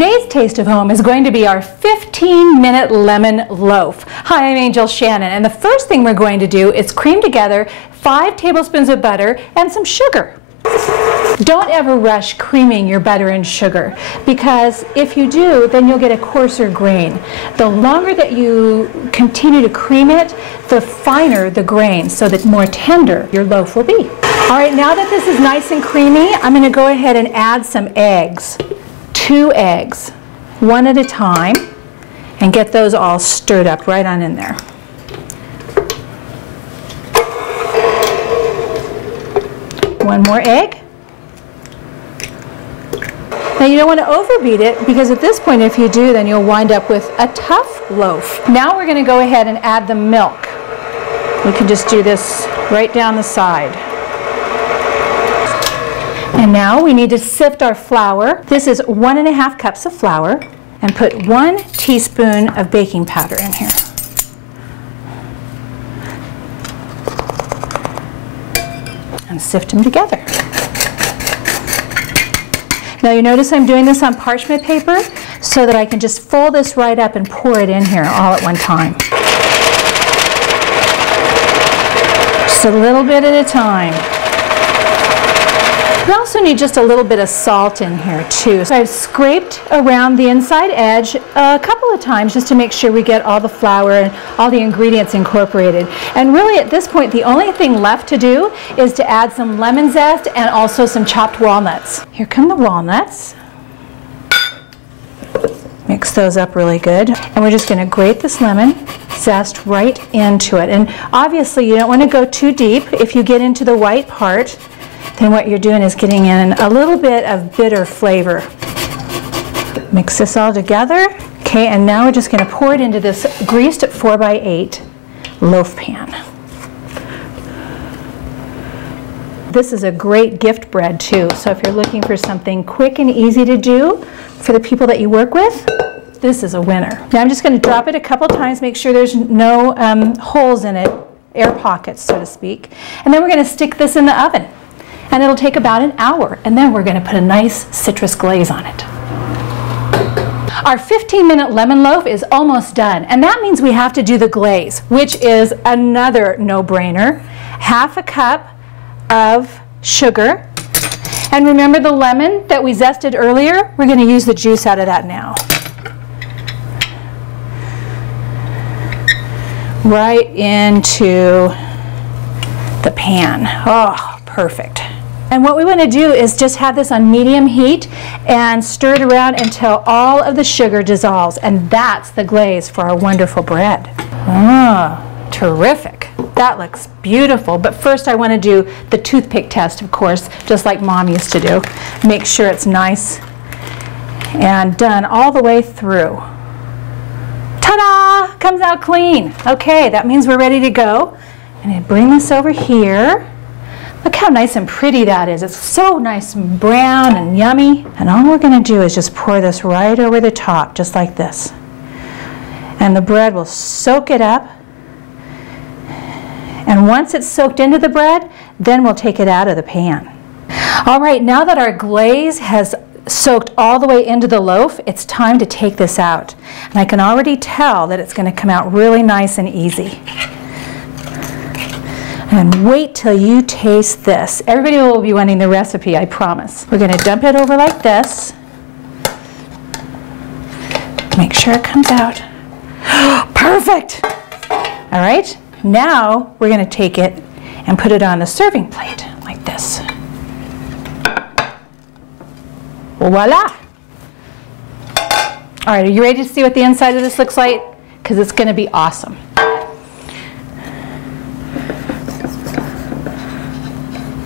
Today's Taste of Home is going to be our 15-minute lemon loaf. Hi, I'm Angel Shannon, and the first thing we're going to do is cream together 5 tablespoons of butter and some sugar. Don't ever rush creaming your butter and sugar, because if you do, then you'll get a coarser grain. The longer that you continue to cream it, the finer the grain, so that more tender your loaf will be. All right, now that this is nice and creamy, I'm going to go ahead and add some eggs. 2 eggs, one at a time, and get those all stirred up right on in there. One more egg. Now you don't want to overbeat it, because at this point, if you do, then you'll wind up with a tough loaf. Now we're going to go ahead and add the milk. We can just do this right down the side. And now we need to sift our flour. This is 1½ cups of flour, and put 1 teaspoon of baking powder in here. And sift them together. Now you notice I'm doing this on parchment paper so that I can just fold this right up and pour it in here all at one time. Just a little bit at a time. We also need just a little bit of salt in here too. So I've scraped around the inside edge a couple of times just to make sure we get all the flour and all the ingredients incorporated. And really at this point, the only thing left to do is to add some lemon zest and also some chopped walnuts. Here come the walnuts. Mix those up really good. And we're just going to grate this lemon zest right into it. And obviously you don't want to go too deep. If you get into the white part, then what you're doing is getting in a little bit of bitter flavor. Mix this all together. Okay, and now we're just going to pour it into this greased 4x8 loaf pan. This is a great gift bread too, so if you're looking for something quick and easy to do for the people that you work with, this is a winner. Now I'm just going to drop it a couple times, make sure there's no holes in it, air pockets so to speak, and then we're going to stick this in the oven. And it'll take about an hour, and then we're going to put a nice citrus glaze on it. Our 15-minute lemon loaf is almost done, and that means we have to do the glaze, which is another no-brainer. 1/2 cup of sugar, and remember the lemon that we zested earlier? We're going to use the juice out of that now. Right into the pan. Oh, perfect. And what we want to do is just have this on medium heat and stir it around until all of the sugar dissolves. And that's the glaze for our wonderful bread. Ah, terrific. That looks beautiful. But first I want to do the toothpick test, of course, just like Mom used to do. Make sure it's nice and done all the way through. Ta-da! Comes out clean. Okay, that means we're ready to go. I'm going to bring this over here. Look how nice and pretty that is. It's so nice and brown and yummy. And all we're going to do is just pour this right over the top, just like this. And the bread will soak it up. And once it's soaked into the bread, then we'll take it out of the pan. All right, now that our glaze has soaked all the way into the loaf, it's time to take this out. And I can already tell that it's going to come out really nice and easy. And wait till you taste this. Everybody will be wanting the recipe, I promise. We're going to dump it over like this. Make sure it comes out. Perfect! All right, now we're going to take it and put it on a serving plate like this. Voila! All right, are you ready to see what the inside of this looks like? Because it's going to be awesome.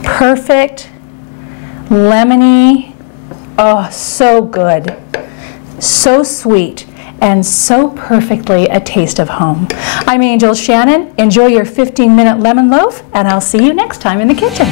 Perfect, lemony, oh, so good, so sweet, and so perfectly a taste of home. I'm Angel Shannon. Enjoy your 15-minute lemon loaf, and I'll see you next time in the kitchen.